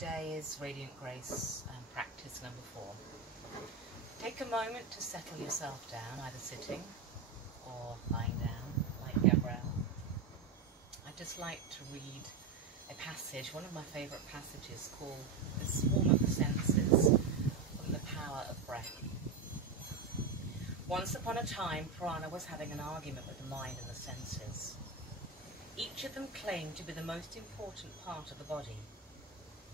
today is Radiant Grace practice number 4. Take a moment to settle yourself down, either sitting or lying down, like Gabrielle. I'd just like to read a passage, one of my favourite passages, called The Swarm of the Senses, from The Power of Breath. Once upon a time, Prana was having an argument with the mind and the senses. Each of them claimed to be the most important part of the body,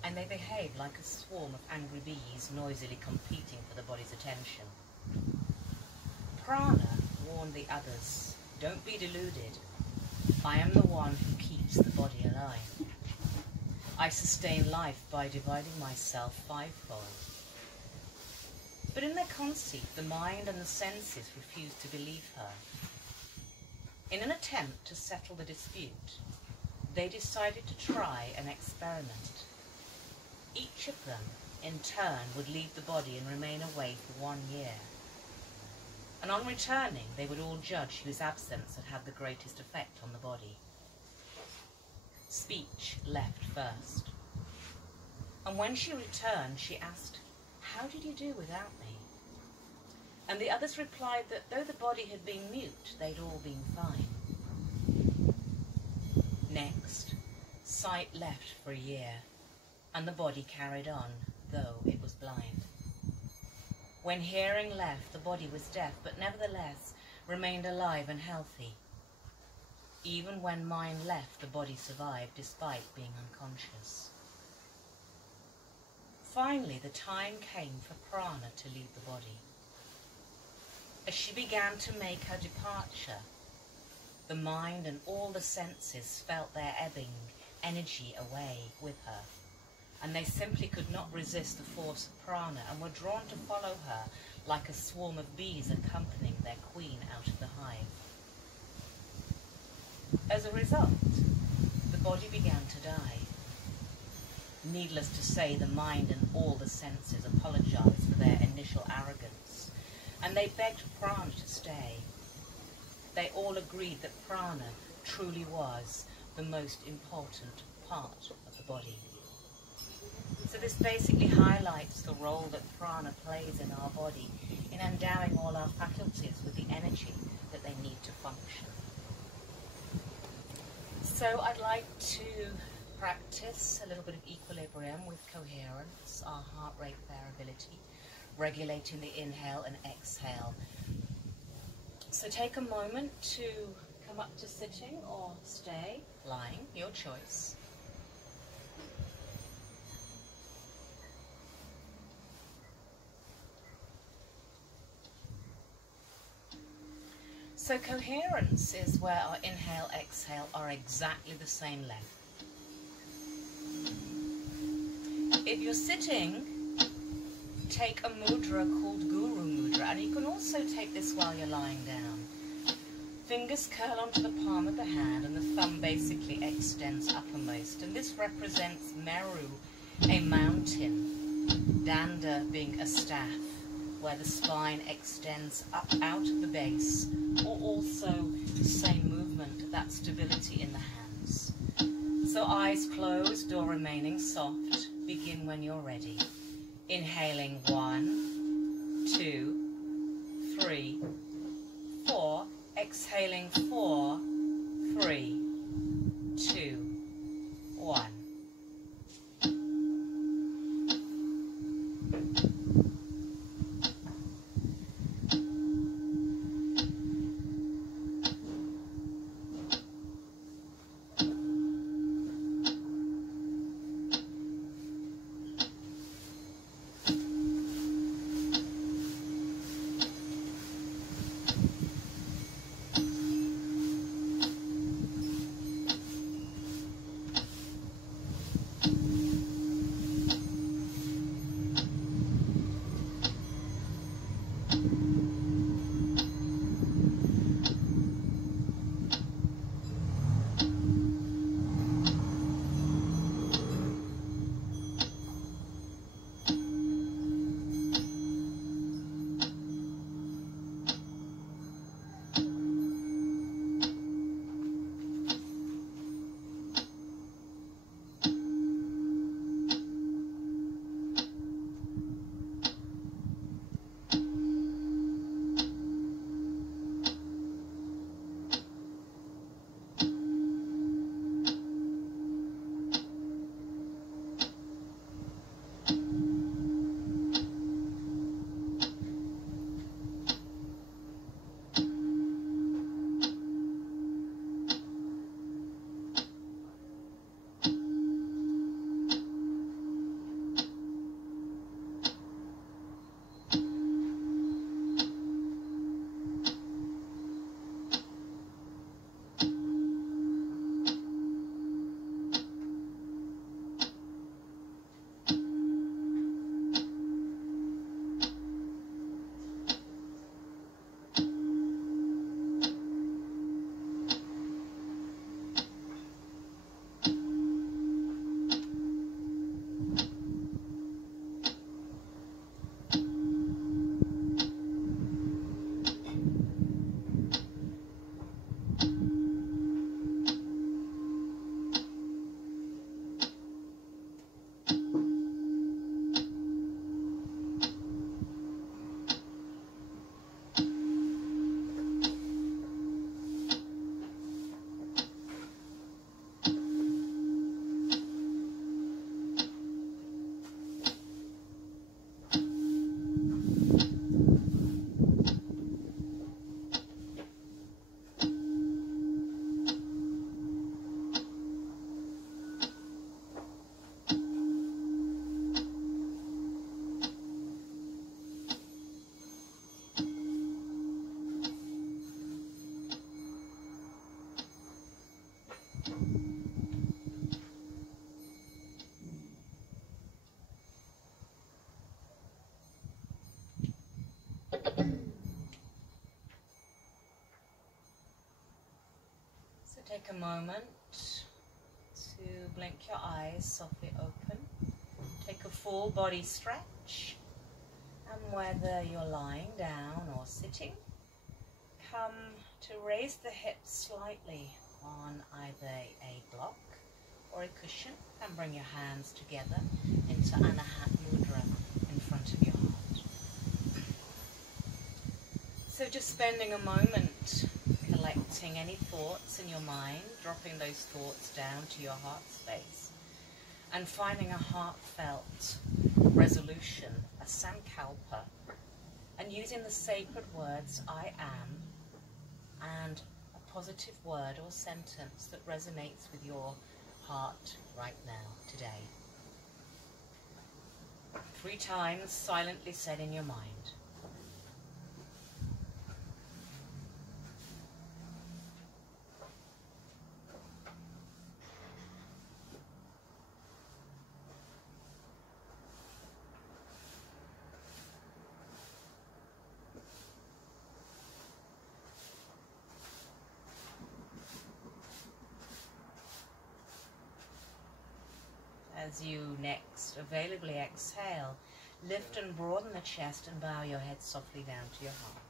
and they behaved like a swarm of angry bees noisily competing for the body's attention. Prana warned the others, "Don't be deluded. I am the one who keeps the body alive. I sustain life by dividing myself fivefold." But in their conceit, the mind and the senses refused to believe her. In an attempt to settle the dispute, they decided to try an experiment. Each of them, in turn, would leave the body and remain away for 1 year. And on returning, they would all judge whose absence had had the greatest effect on the body. Speech left first. And when she returned, she asked, "How did you do without me?" And the others replied that though the body had been mute, they'd all been fine. Next, sight left for a year, and the body carried on, though it was blind. When hearing left, the body was deaf, but nevertheless remained alive and healthy. Even when mind left, the body survived, despite being unconscious. Finally, the time came for Prana to leave the body. As she began to make her departure, the mind and all the senses felt their ebbing energy away with her, and they simply could not resist the force of Prana and were drawn to follow her like a swarm of bees accompanying their queen out of the hive. As a result, the body began to die. Needless to say, the mind and all the senses apologized for their initial arrogance, and they begged Prana to stay. They all agreed that Prana truly was the most important part of the body. So this basically highlights the role that Prana plays in our body in endowing all our faculties with the energy that they need to function. So I'd like to practice a little bit of equilibrium with coherence, our heart rate variability, regulating the inhale and exhale. So take a moment to come up to sitting or stay lying, your choice. So coherence is where our inhale, exhale are exactly the same length. If you're sitting, take a mudra called Guru Mudra, and you can also take this while you're lying down. Fingers curl onto the palm of the hand, and the thumb basically extends uppermost. And this represents Meru, a mountain, Danda being a staff, where the spine extends up out of the base, or also the same movement, that stability in the hands. So eyes closed or remaining soft. Begin when you're ready. Inhaling 1, 2, 3, 4. Exhaling 4, 3, 2, 1. Take a moment to blink your eyes softly open. Take a full body stretch, and whether you're lying down or sitting, come to raise the hips slightly on either a block or a cushion, and bring your hands together into Anahat Mudra in front of your heart. So just spending a moment collecting any thoughts in your mind, dropping those thoughts down to your heart space, and finding a heartfelt resolution, a sankalpa, and using the sacred words I am and a positive word or sentence that resonates with your heart right now, today. 3 times silently said in your mind. As you next availably exhale, lift and broaden the chest and bow your head softly down to your heart.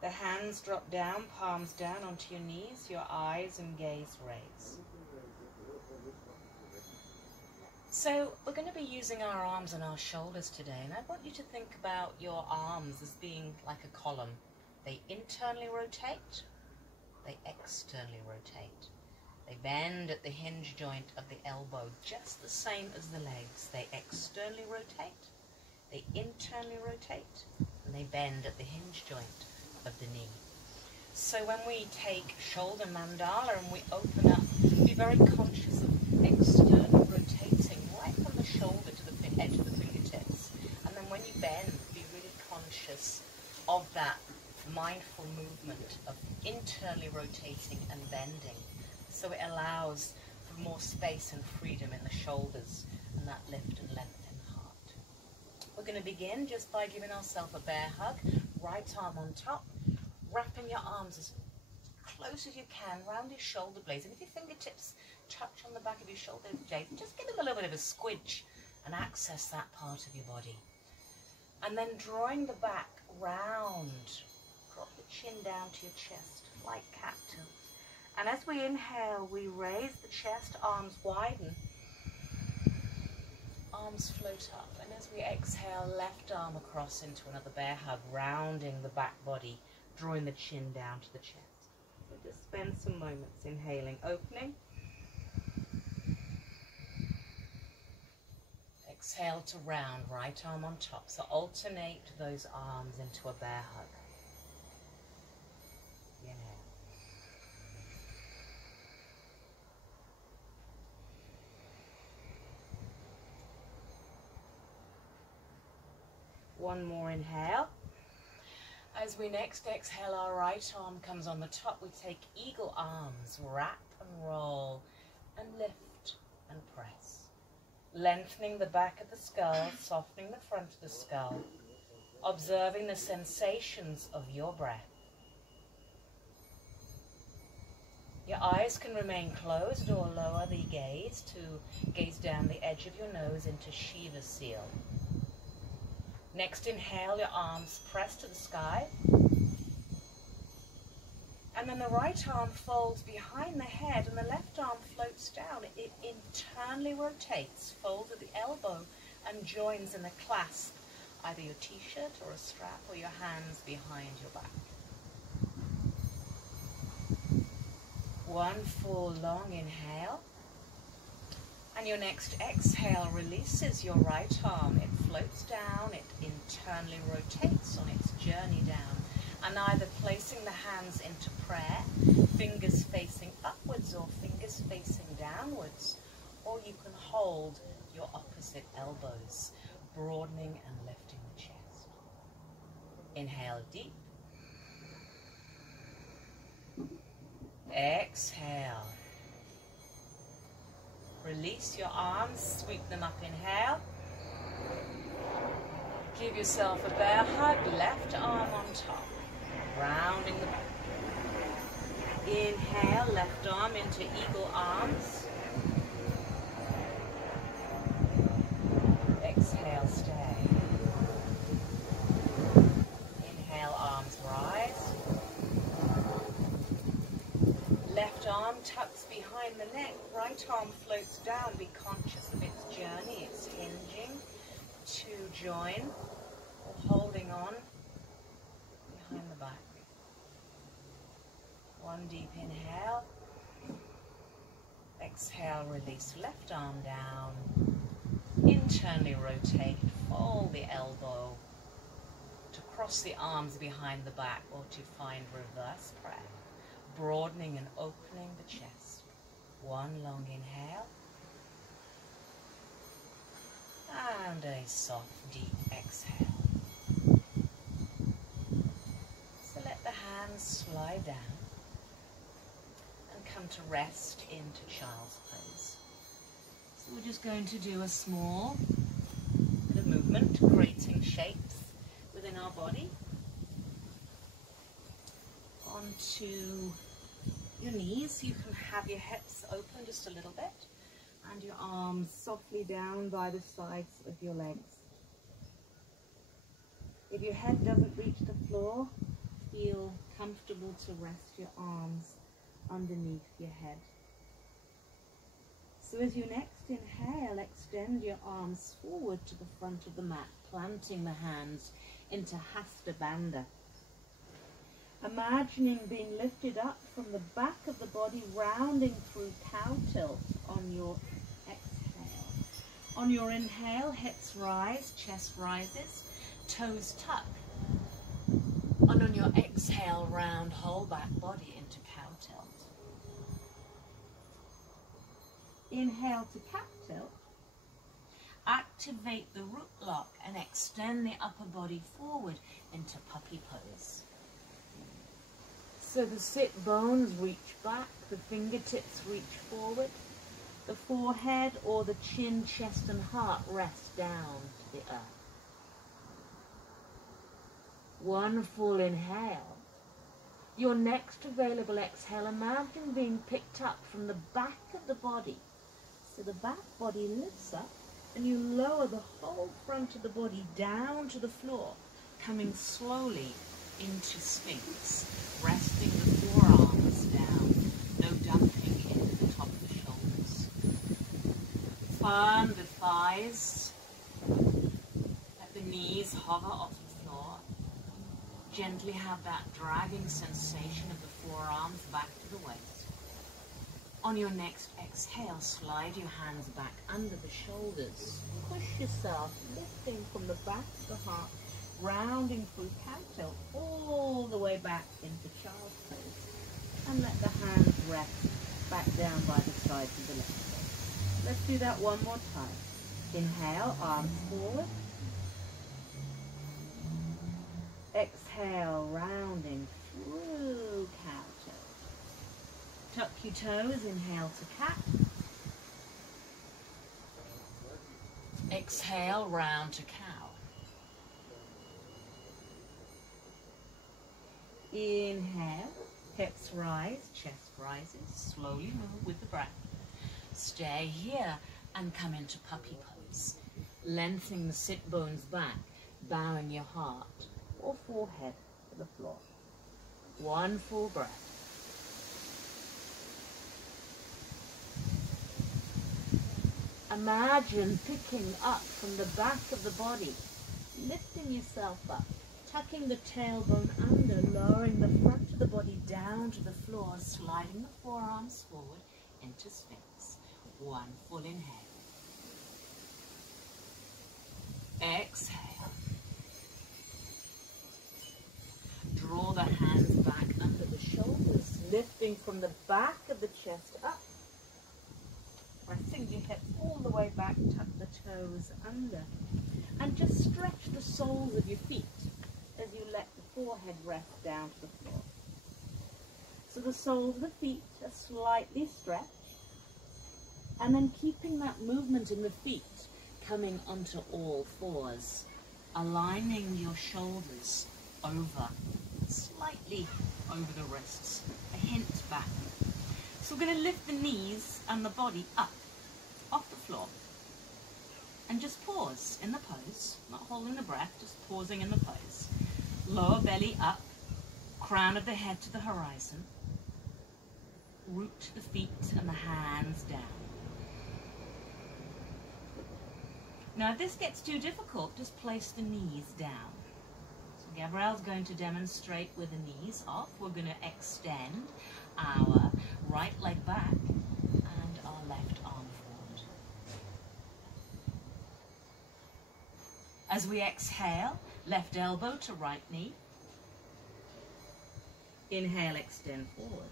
The hands drop down, palms down onto your knees, your eyes and gaze raise. So we're going to be using our arms and our shoulders today, and I want you to think about your arms as being like a column. They internally rotate, they externally rotate. They bend at the hinge joint of the elbow, just the same as the legs. They externally rotate, they internally rotate, and they bend at the hinge joint of the knee. So when we take shoulder mandala and we open up, be very conscious of externally rotating right from the shoulder to the edge of the fingertips. And then when you bend, be really conscious of that mindful movement of internally rotating and bending. So it allows for more space and freedom in the shoulders and that lift and length in the heart. We're going to begin just by giving ourselves a bear hug, right arm on top, wrapping your arms as close as you can around your shoulder blades. And if your fingertips touch on the back of your shoulder blades, just give them a little bit of a squidge and access that part of your body. And then drawing the back round, drop the chin down to your chest, like cat tilt. And as we inhale, we raise the chest, arms widen, arms float up. And as we exhale, left arm across into another bear hug, rounding the back body, drawing the chin down to the chest. So just spend some moments inhaling, opening. Exhale to round, right arm on top. So alternate those arms into a bear hug. One more inhale. As we next exhale, our right arm comes on the top. We take eagle arms, wrap and roll, and lift and press. Lengthening the back of the skull, softening the front of the skull, observing the sensations of your breath. Your eyes can remain closed or lower the gaze to gaze down the edge of your nose into Shiva Seal. Next, inhale, your arms press to the sky. And then the right arm folds behind the head and the left arm floats down. It internally rotates, folds at the elbow and joins in a clasp, either your t-shirt or a strap or your hands behind your back. One full long inhale. And your next exhale releases your right arm. It floats down, it internally rotates on its journey down. And either placing the hands into prayer, fingers facing upwards or fingers facing downwards, or you can hold your opposite elbows, broadening and lifting the chest. Inhale deep. Exhale. Release your arms, sweep them up, inhale. Give yourself a bear hug, left arm on top, rounding the back. Inhale, left arm into eagle arms. Exhale, stay. Inhale, arms rise. Left arm tucks behind the neck, right arm floats down. Be conscious of its journey. It's hinging to join or holding on behind the back. One deep inhale. Exhale, release left arm down. Internally rotate, fold the elbow to cross the arms behind the back or to find reverse prayer. Broadening and opening the chest. One long inhale. And a soft, deep exhale. So let the hands slide down and come to rest into child's pose. So we're just going to do a small bit of movement, creating shapes within our body. Onto your knees, you can have your hips open just a little bit and your arms softly down by the sides of your legs. If your head doesn't reach the floor, feel comfortable to rest your arms underneath your head. So as you next inhale, extend your arms forward to the front of the mat, planting the hands into Hasta Bandha. Imagining being lifted up from the back of the body, rounding through cow tilt on your exhale. On your inhale, hips rise, chest rises, toes tuck. And on your exhale, round whole back body into cow tilt. Inhale to cat tilt. Activate the root lock and extend the upper body forward into puppy pose. So the sit bones reach back, the fingertips reach forward, the forehead or the chin, chest and heart rest down to the earth. One full inhale. Your next available exhale, imagine being picked up from the back of the body. So the back body lifts up and you lower the whole front of the body down to the floor, coming slowly into Sphinx, resting the forearms down, no dumping in the top of the shoulders. Firm the thighs, let the knees hover off the floor. Gently have that dragging sensation of the forearms back to the waist. On your next exhale, slide your hands back under the shoulders. Push yourself, lifting from the back of the heart, rounding through cow tilt all the way back into child's pose. And let the hands rest back down by the sides of the legs. Let's do that one more time. Inhale, arms forward. Exhale, rounding through cow tilt. Tuck your toes, inhale to cat. Exhale, round to cow. Inhale, hips rise, chest rises, slowly move with the breath. Stay here and come into puppy pose. Lengthening the sit bones back, bowing your heart or forehead to the floor. One full breath. Imagine picking up from the back of the body, lifting yourself up, tucking the tailbone under, lowering the front of the body down to the floor, sliding the forearms forward into Sphinx. One full inhale. Exhale. Draw the hands back under the shoulders, lifting from the back of the chest up. Pressing your hips all the way back, tuck the toes under. And just stretch the soles of your feet as you let the forehead rest down to the floor. So the soles of the feet are slightly stretched. And then keeping that movement in the feet, coming onto all fours, aligning your shoulders over, slightly over the wrists. a hint back. So we're going to lift the knees and the body up, off the floor. And just pause in the pose, not holding the breath, just pausing in the pose. Lower belly up, crown of the head to the horizon. Root the feet and the hands down. Now if this gets too difficult, just place the knees down. So Gabrielle's going to demonstrate with the knees off. We're going to extend our right leg back and our left arm forward. As we exhale, left elbow to right knee. Inhale, extend forward.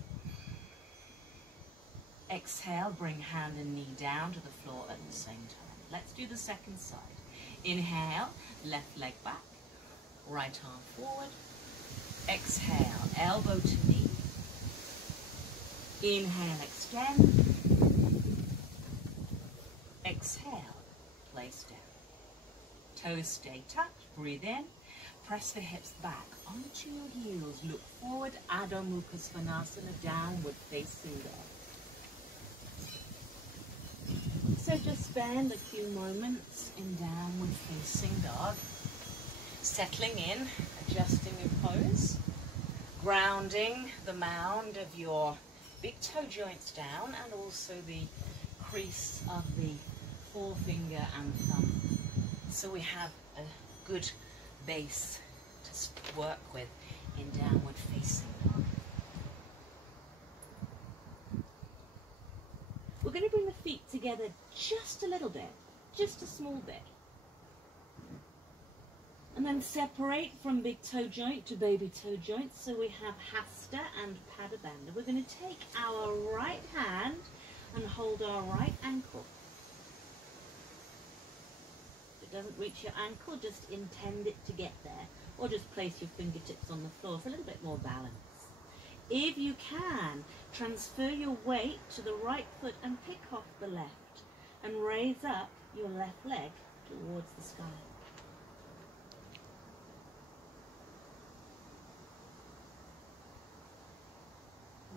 Exhale, bring hand and knee down to the floor at the same time. Let's do the second side. Inhale, left leg back, right arm forward. Exhale, elbow to knee. Inhale, extend. Exhale, place down. Toes stay tucked, breathe in. Press the hips back onto your heels. Look forward, Adho Mukha Svanasana, downward facing dog. So just spend a few moments in downward facing dog. Settling in, adjusting your pose. Grounding the mound of your big toe joints down and also the crease of the forefinger and thumb. So we have a good base to work with in downward facing dog. We're going to bring the feet together just a little bit, just a small bit. And then separate from big toe joint to baby toe joint. So we have Hasta and Padabandha. We're going to take our right hand and hold our right ankle. If it doesn't reach your ankle, just intend it to get there. Or just place your fingertips on the floor for a little bit more balance. If you can, transfer your weight to the right foot and pick off the left. And raise up your left leg towards the sky.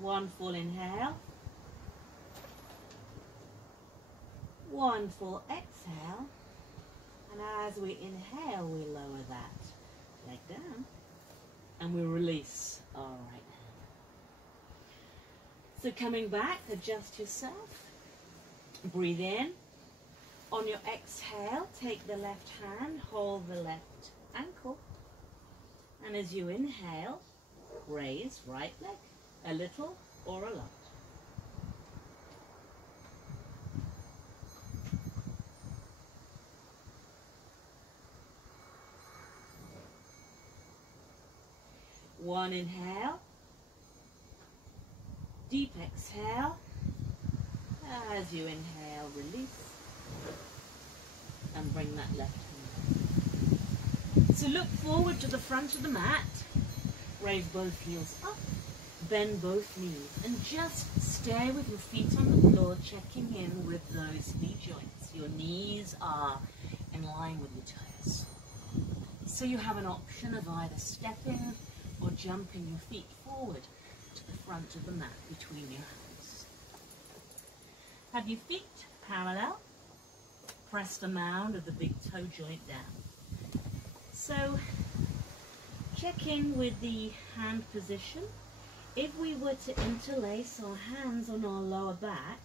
One full inhale. One full exhale. And as we inhale, we lower that leg down. And we release our right hand. So coming back, adjust yourself. Breathe in. On your exhale, take the left hand, hold the left ankle. And as you inhale, raise right leg. A little or a lot. One inhale. Deep exhale. As you inhale, release. And bring that left hand. So look forward to the front of the mat. Raise both heels up. Bend both knees and just stay with your feet on the floor, checking in with those knee joints. Your knees are in line with your toes. So you have an option of either stepping or jumping your feet forward to the front of the mat between your hands. Have your feet parallel. Press the mound of the big toe joint down. So check in with the hand position. If we were to interlace our hands on our lower back,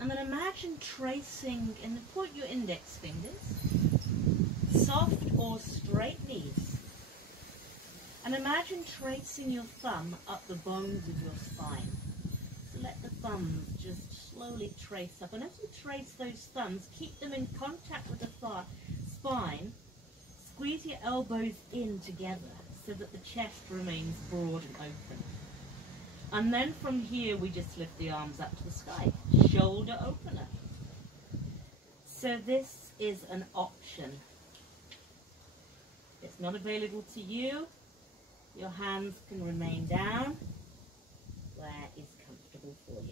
and then imagine tracing, and point your index fingers, soft or straight knees, and imagine tracing your thumb up the bones of your spine. So let the thumbs just slowly trace up, and as you trace those thumbs, keep them in contact with the spine, squeeze your elbows in together, so that the chest remains broad and open. And then from here, we just lift the arms up to the sky. Shoulder opener. So this is an option. It's not available to you. Your hands can remain down where is comfortable for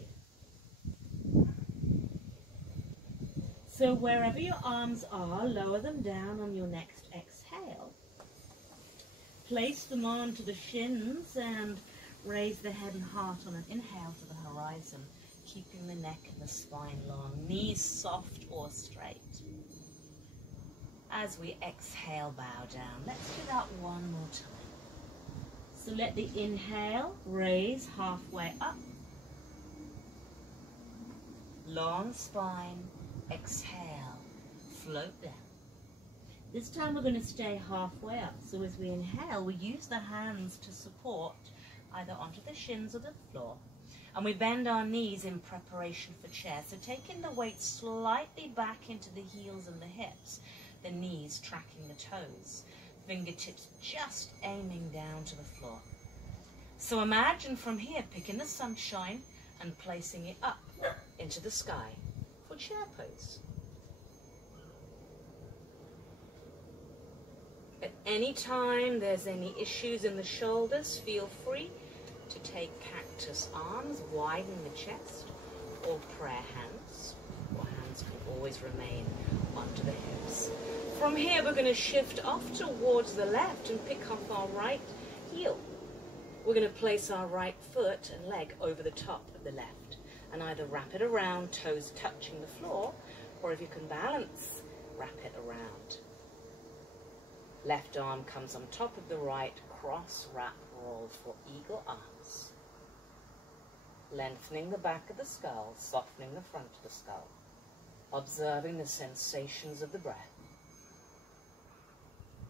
you. So wherever your arms are, lower them down on your next exhale. Place them onto the shins and Raise the head and heart on an inhale to the horizon, keeping the neck and the spine long, knees soft or straight. As we exhale, bow down. Let's do that one more time. So let the inhale raise halfway up. Long spine, exhale, float down. This time we're going to stay halfway up. So as we inhale, we use the hands to support either onto the shins or the floor. And we bend our knees in preparation for chair. So taking the weight slightly back into the heels and the hips, the knees tracking the toes, fingertips just aiming down to the floor. So imagine from here picking the sunshine and placing it up into the sky for chair pose. At any time there's any issues in the shoulders, feel free to take cactus arms, widen the chest, or prayer hands. Or hands can always remain onto the hips. From here we're going to shift off towards the left and pick up our right heel. We're going to place our right foot and leg over the top of the left and either wrap it around, toes touching the floor, or if you can balance, wrap it around. Left arm comes on top of the right, cross, wrap, roll for eagle arms. Lengthening the back of the skull, softening the front of the skull, observing the sensations of the breath.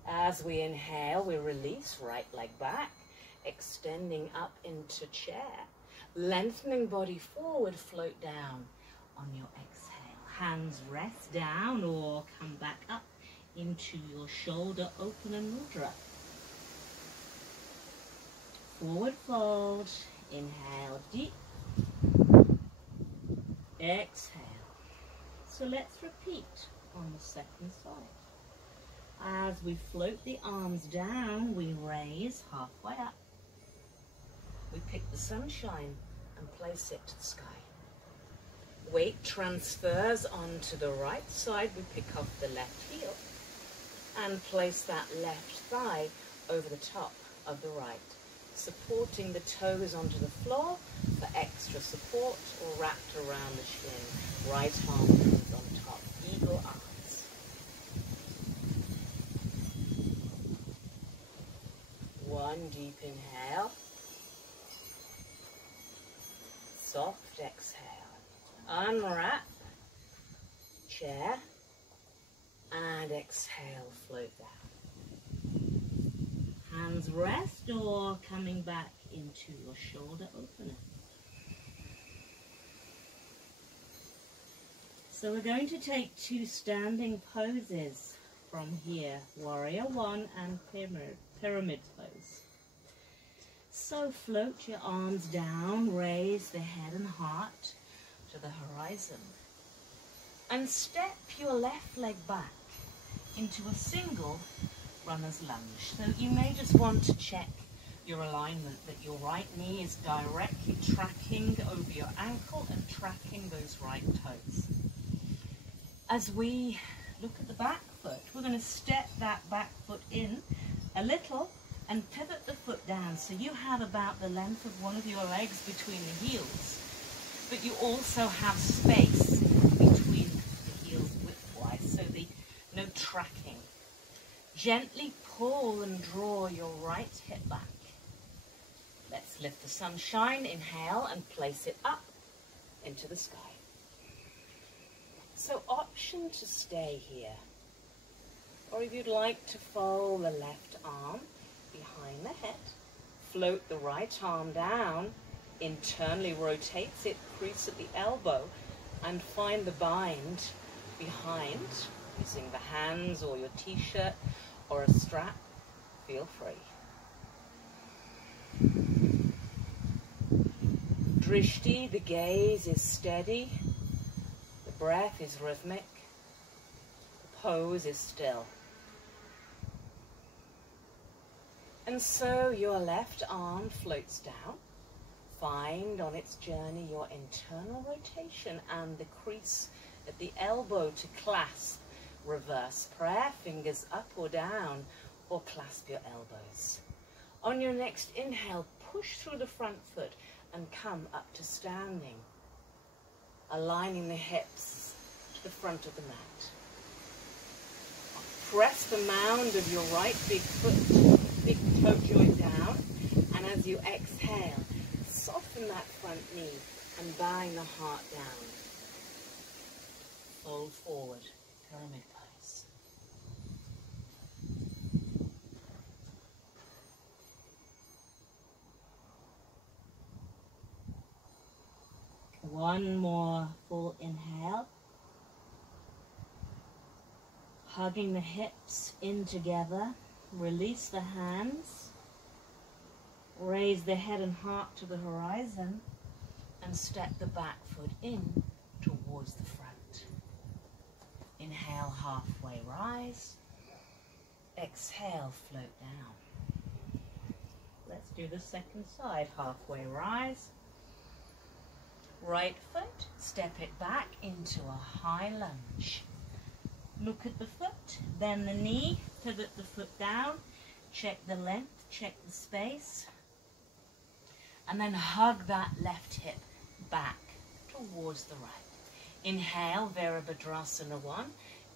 As we inhale, we release, right leg back, extending up into chair, lengthening body forward, float down on your exhale. Hands rest down or come back up into your shoulder opener mudra. Forward fold, inhale deep, exhale. So let's repeat on the second side. As we float the arms down, we raise halfway up. We pick the sunshine and place it to the sky. Weight transfers onto the right side. We pick up the left heel and place that left thigh over the top of the right, supporting the toes onto the floor for extra support, or wrapped around the shin. Right arm comes on top, eagle arms. One deep inhale, soft exhale. Unwrap, chair, and exhale, float down. Hands rest or coming back into your shoulder opener. So we're going to take two standing poses from here, warrior one and pyramid pose. So float your arms down, raise the head and heart to the horizon, and step your left leg back into a single runner's lunge. So you may just want to check your alignment, that your right knee is directly tracking over your ankle and tracking those right toes. As we look at the back foot, we're going to step that back foot in a little and pivot the foot down, so you have about the length of one of your legs between the heels, but you also have space between the heels widthwise, so no tracking. Gently pull and draw your right hip back. Let's lift the sunshine, inhale, and place it up into the sky. So option to stay here, or if you'd like to fold the left arm behind the head, float the right arm down, internally rotates it, crease at the elbow, and find the bind behind, using the hands or your t-shirt or a strap, feel free. Drishti, the gaze is steady, the breath is rhythmic, the pose is still. And so your left arm floats down. Find on its journey your internal rotation and the crease at the elbow to clasp. Reverse prayer, fingers up or down, or clasp your elbows. On your next inhale, push through the front foot and come up to standing, aligning the hips to the front of the mat. Press the mound of your right big toe joint down, and as you exhale, soften that front knee and bowing the heart down. Fold forward, pyramid pose. One more full inhale. Hugging the hips in together. Release the hands. Raise the head and heart to the horizon. And step the back foot in towards the front. Inhale, halfway rise. Exhale, float down. Let's do the second side. Halfway rise. Right foot, step it back into a high lunge. Look at the foot, then the knee, pivot the foot down, check the length, check the space, and then hug that left hip back towards the right. Inhale, Virabhadrasana 1,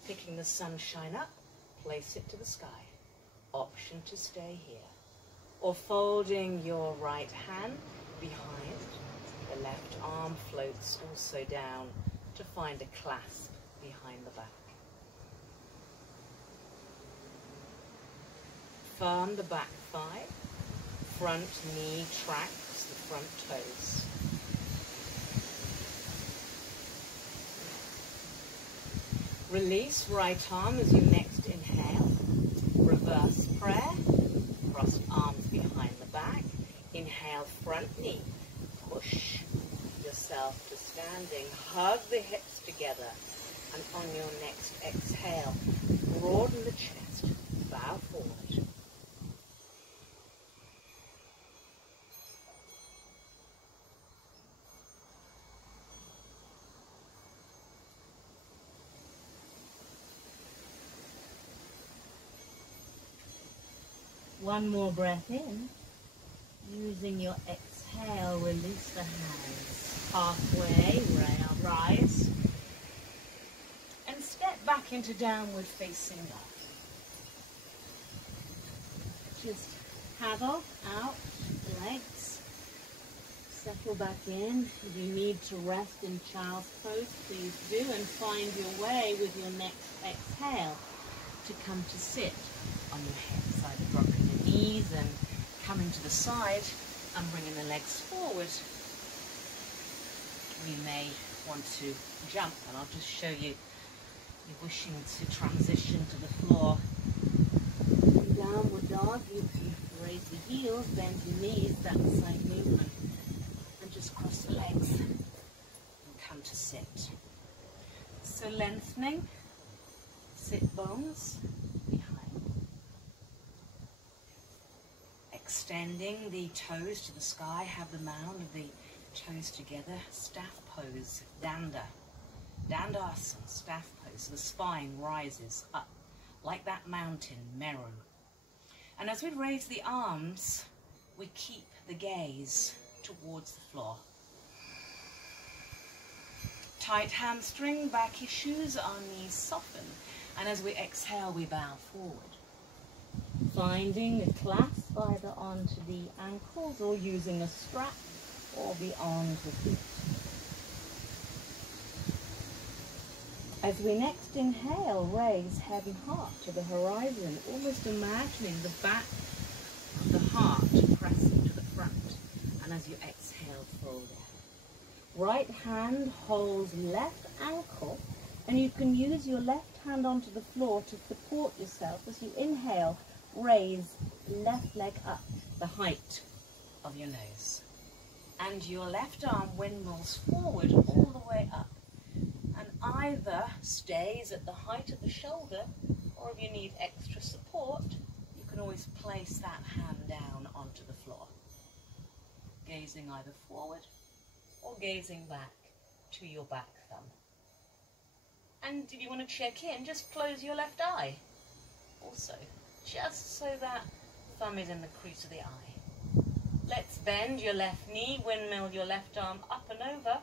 picking the sunshine up, place it to the sky. Option to stay here. Or folding your right hand behind, the left arm floats also down to find a clasp behind the back. Firm the back thigh, front knee tracks the front toes. Release right arm as you next inhale. Reverse prayer, crossed arms behind the back. Inhale, front knee. Push yourself to standing. Hug the hips together. And on your next exhale, broaden the chest. Bow forward. One more breath in. Using your exhale, release the hands. Halfway, rise. And step back into downward facing dog. Just paddle out the legs. Settle back in. If you need to rest in child's pose, please do. And find your way with your next exhale to come to sit on your hips, either dropping the knees and coming to the side and bringing the legs forward. We may want to jump, and I'll just show you, you're wishing to transition to the floor. In downward dog, you raise the heels, bend your knees, that side movement, and just cross the legs and come to sit. So lengthening, sit bones behind. Extending the toes to the sky, have the mound of the toes together, staff pose, danda. Dandasana, staff pose, the spine rises up like that mountain, Meru. And as we raise the arms, we keep the gaze towards the floor. Tight hamstring, back issues, our knees soften. And as we exhale, we bow forward. Finding a clasp either onto the ankles or using a strap or beyond the feet. As we next inhale, raise head and heart to the horizon, almost imagining the back of the heart pressing to the front. And as you exhale, fold down. Right hand holds left ankle, and you can use your left hand onto the floor to support yourself. As you inhale, raise left leg up the height of your nose. And your left arm windmills forward all the way up. And either stays at the height of the shoulder, or if you need extra support, you can always place that hand down onto the floor. Gazing either forward or gazing back to your back thumb. And if you want to check in, just close your left eye. Also, just so that thumb is in the crease of the eye. Let's bend your left knee, windmill your left arm up and over.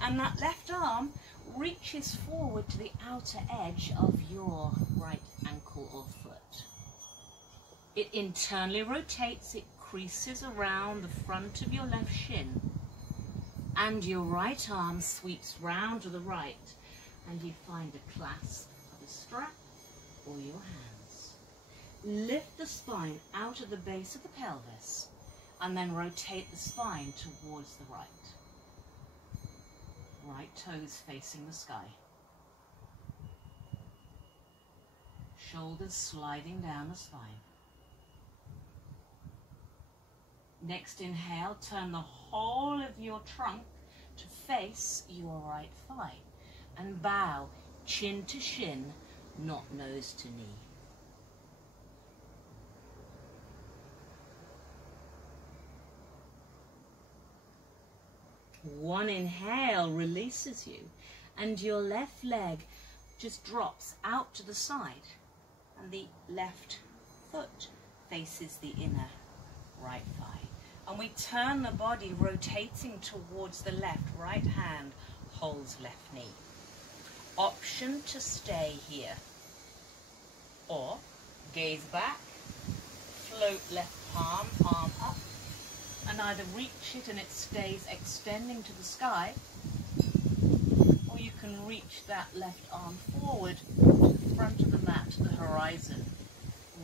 And that left arm reaches forward to the outer edge of your right ankle or foot. It internally rotates, it creases around the front of your left shin. And your right arm sweeps round to the right, and you find a clasp of a strap or your hands. Lift the spine out of the base of the pelvis, and then rotate the spine towards the right. Right toes facing the sky. Shoulders sliding down the spine. Next inhale, turn the whole of your trunk to face your right thigh and bow chin to shin, not nose to knee. One inhale releases you, and your left leg just drops out to the side, and the left foot faces the inner right thigh. And we turn the body rotating towards the left. Right hand holds left knee. Option to stay here. Or gaze back, float left palm, arm up, and either reach it and it stays extending to the sky, or you can reach that left arm forward to the front of the mat, to the horizon,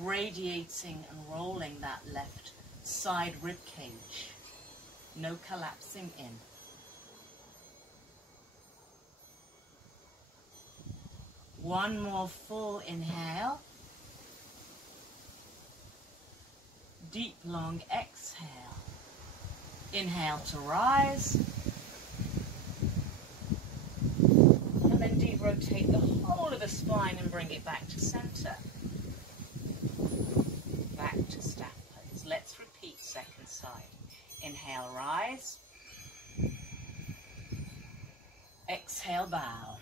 radiating and rolling that left side rib cage. No collapsing in. One more full inhale. Deep, long exhale. Inhale to rise. And then deep rotate the whole of the spine and bring it back to center. Back to staff pose. Let's repeat second side. Inhale, rise. Exhale, bow.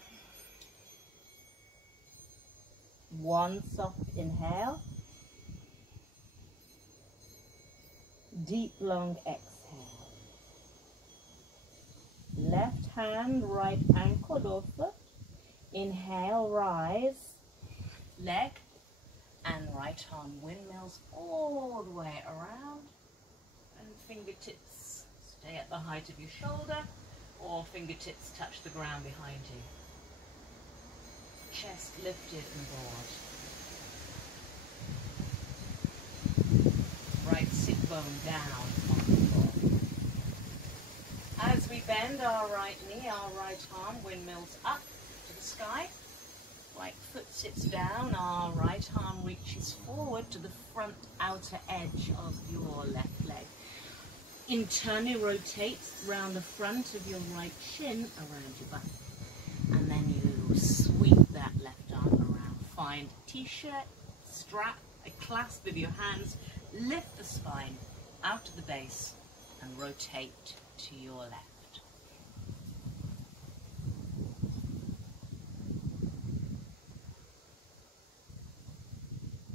One soft inhale. Deep, long exhale. Left hand, right ankle or foot. Inhale, rise. Leg and right arm windmills all the way around. And fingertips stay at the height of your shoulder, or fingertips touch the ground behind you. Chest lifted and broad. Right sit bone down on the floor. As we bend our right knee, our right arm windmills up to the sky. Right foot sits down, our right arm reaches forward to the front outer edge of your left leg. Internally rotates round the front of your right shin around your back. And then you sweep that left arm around. Find t-shirt, strap, a clasp with your hands. Lift the spine out to the base and rotate to your left.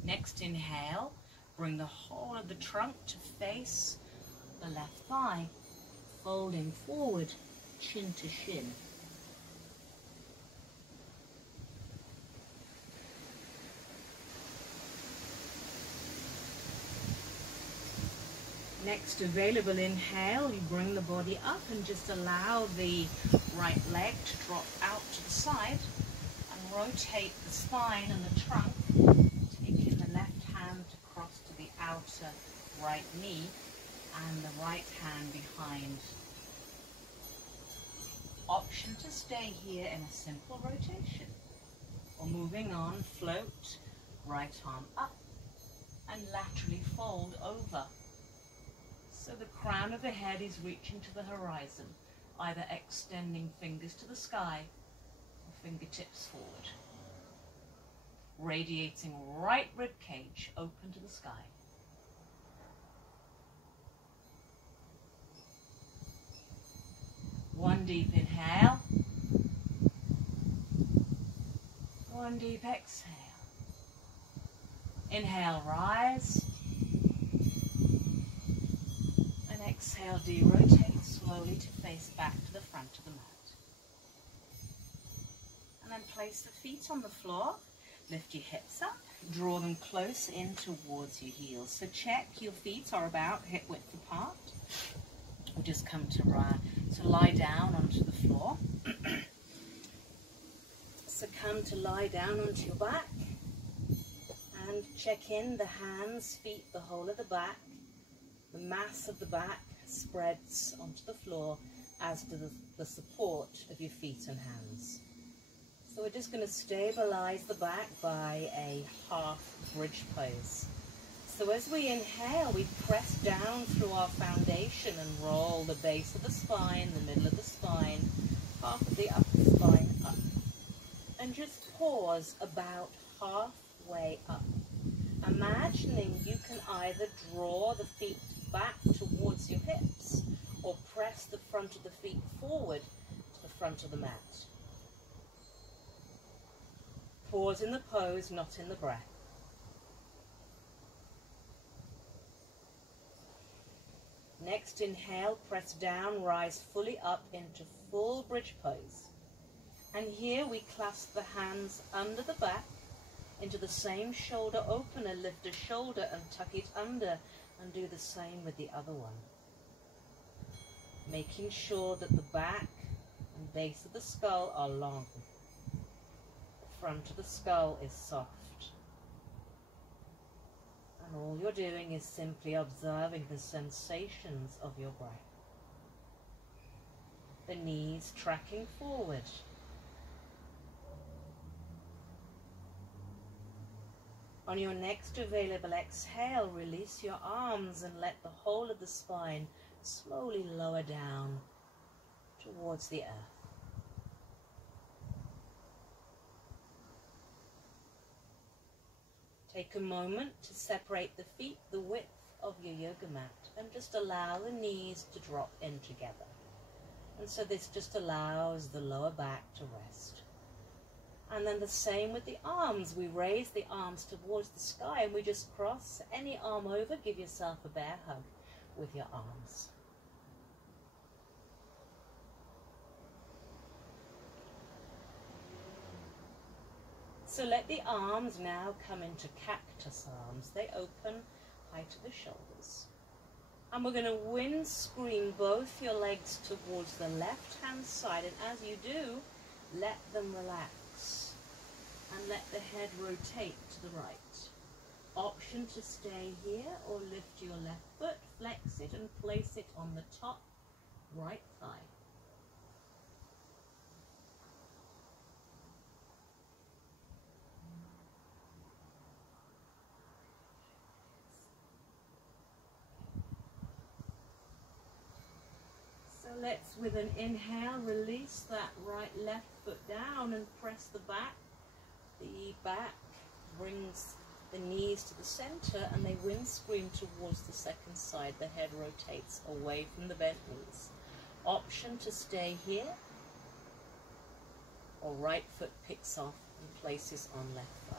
Next inhale, bring the whole of the trunk to face the left thigh, folding forward, chin to shin. Next available inhale, you bring the body up and just allow the right leg to drop out to the side and rotate the spine and the trunk, taking the left hand to cross to the outer right knee and the right hand behind. Option to stay here in a simple rotation. Or moving on, float, right arm up and laterally fold over. So the crown of the head is reaching to the horizon, either extending fingers to the sky or fingertips forward. Radiating right rib cage open to the sky. One deep inhale. One deep exhale. Inhale, rise. exhale, de-rotate slowly to face back to the front of the mat. And then place the feet on the floor, lift your hips up, draw them close in towards your heels. So check your feet are about hip width apart. We'll just come to lie down onto the floor. So come to lie down onto your back and check in the hands, feet, the whole of the back. The mass of the back spreads onto the floor, as do the support of your feet and hands. So we're just going to stabilize the back by a half bridge pose. So as we inhale, we press down through our foundation and roll the base of the spine, the middle of the spine, half of the upper spine up. And just pause about halfway up. Imagining you can either draw the feet back towards your hips or press the front of the feet forward to the front of the mat. Pause in the pose, not in the breath. Next inhale, press down, rise fully up into full bridge pose. And here we clasp the hands under the back into the same shoulder opener, lift a shoulder and tuck it under, and do the same with the other one. Making sure that the back and base of the skull are long. The front of the skull is soft. And all you're doing is simply observing the sensations of your breath. The knees tracking forward. On your next available exhale, release your arms and let the whole of the spine slowly lower down towards the earth. Take a moment to separate the feet the width of your yoga mat and just allow the knees to drop in together. And so this just allows the lower back to rest. And then the same with the arms. We raise the arms towards the sky and we just cross any arm over. Give yourself a bear hug with your arms. So let the arms now come into cactus arms. They open high to the shoulders. And we're going to windscreen both your legs towards the left-hand side. And as you do, let them relax. And let the head rotate to the right. Option to stay here or lift your left foot, flex it and place it on the top right thigh. So let's, with an inhale, release that right left foot down and press the back. The back brings the knees to the center and they windscreen towards the second side. The head rotates away from the bent knees. Option to stay here or right foot picks off and places on left thigh.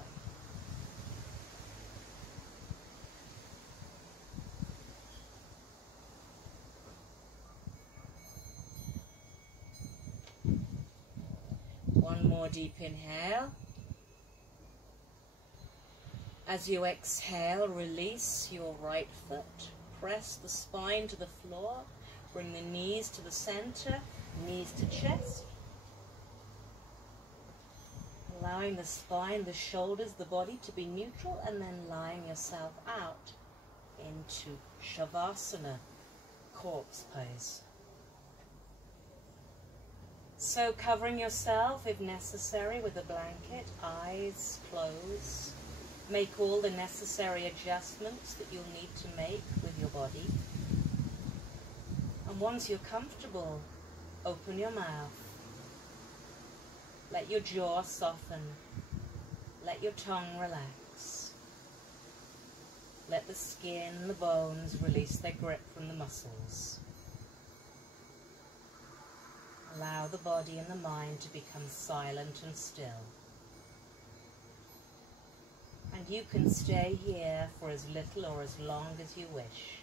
One more deep inhale. As you exhale, release your right foot. Press the spine to the floor. Bring the knees to the center, knees to chest. Allowing the spine, the shoulders, the body to be neutral, and then lying yourself out into Shavasana, corpse pose. So covering yourself, if necessary, with a blanket, eyes closed. Make all the necessary adjustments that you'll need to make with your body. And once you're comfortable, open your mouth. Let your jaw soften. Let your tongue relax. Let the skin, the bones release their grip from the muscles. Allow the body and the mind to become silent and still. And you can stay here for as little or as long as you wish.